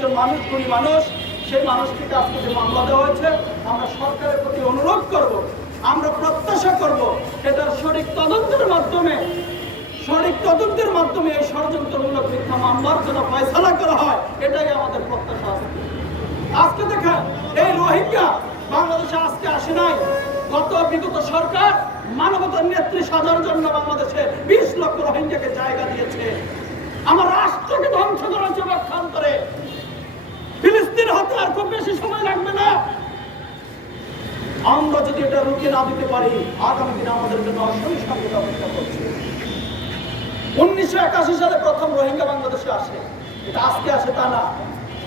একজন মানুষ, গুণী মানুষ, সেই মানুষটিকে আজকে যে মামলা দেওয়া হয়েছে, আমরা সরকারের প্রতি অনুরোধ করব, আমরা প্রত্যাশা করব এটার সঠিক তদন্তের মাধ্যমে এই ষড়যন্ত্রমূলক মিথ্যা মামলার জন্য ফয়সালা করা হয়, এটাই আমাদের প্রত্যাশা আছে। আজকে দেখেন, এই রোহিঙ্গা বাংলাদেশে আজকে আসে নাই। বিগত সরকার মানবতার নেত্রী সাজার জন্য বাংলাদেশে 20 লক্ষ রোহিঙ্গাকে জায়গা দিয়েছে। আমার রাষ্ট্রকে ধ্বংস করার পক্ষান্তরে ফিলিস্তিন হতে আর খুব বেশি সময় লাগবে না। আমরা যদি এটা রুখে না দিতে পারি, আগামী দিনে আমাদের জন্য অসংখ্য সংকট অপেক্ষা করছে। 1981 সালে প্রথম রোহিঙ্গা বাংলাদেশে আসে, এটা আজকে আসে তা না।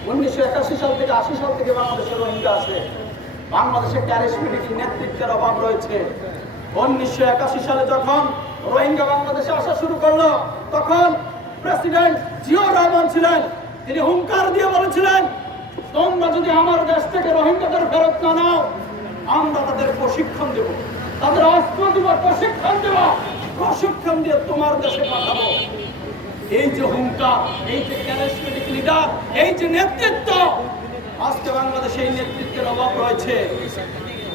1981 সাল থেকে 80 সাল থেকে বাংলাদেশে রোহিঙ্গা আসে। বাংলাদেশে ক্যারিসমেটিক নেতৃত্বের অভাব রয়েছে। 1981 সালে যখন রোহিঙ্গা বাংলাদেশে আসা শুরু করলো, তখন প্রেসিডেন্ট জিয়াউর রহমান ছিলেন। তিনি হুঙ্কার দিয়ে বলেছিলেন, তোমরা যদি আমার দেশ থেকে রোহিঙ্গাদের ফেরত না নাও, আমরা তাদের প্রশিক্ষণ দেব, তাদের অস্ত্র দেব, প্রশিক্ষণ দিয়ে তোমার দেশে পাঠাবো। এই যে হুঙ্কার, এই যে ক্যারিসমেটিক লিডার, এই যে নেতৃত্ব, আজকে বাংলাদেশে এই নেতৃত্বের অভাব রয়েছে।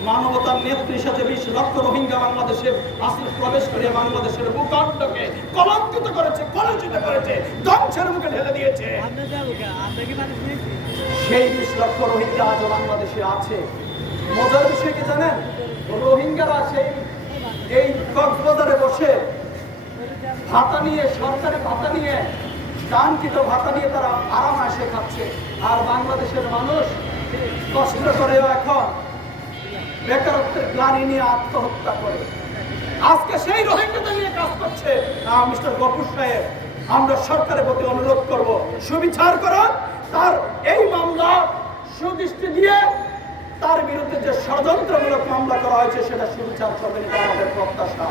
মানবতার নেত্রীর সাথে 20 লক্ষ রোহিঙ্গা বাংলাদেশে আসলে প্রবেশ করে বাংলাদেশের ভূখণ্ডকে কলঙ্কিত করেছে, কলুষিত করেছে, ধ্বংসের মুখে ঢেলে দিয়েছে। সেই 20 লক্ষ রোহিঙ্গা আজও বাংলাদেশে আছে। মজার বিষয় কি জানেন? রোহিঙ্গারা এই কক্সবাজারে বসে ভাতা নিয়ে, সরকারি ভাতা নিয়ে, কাঙ্ক্ষিত ভাতা নিয়ে তারা আরাম-আয়েশে খাচ্ছে। আর বাংলাদেশের মানুষ কষ্ট করেও এখন বেকারত্বের গ্লানি নিয়ে আত্মহত্যা করে। আজকে সেই রোহিঙ্গাদের নিয়ে কাজ করছে মিস্টার গফুর সাহেব। আমরা সরকারের প্রতি অনুরোধ করব, সুবিচার করুন। তার এই মামলা সুদৃষ্টি দিয়ে তার বিরুদ্ধে যে ষড়যন্ত্রমূলক মামলা করা হয়েছে সেটা সুবিচার করবেন, এটা আমাদের প্রত্যাশা।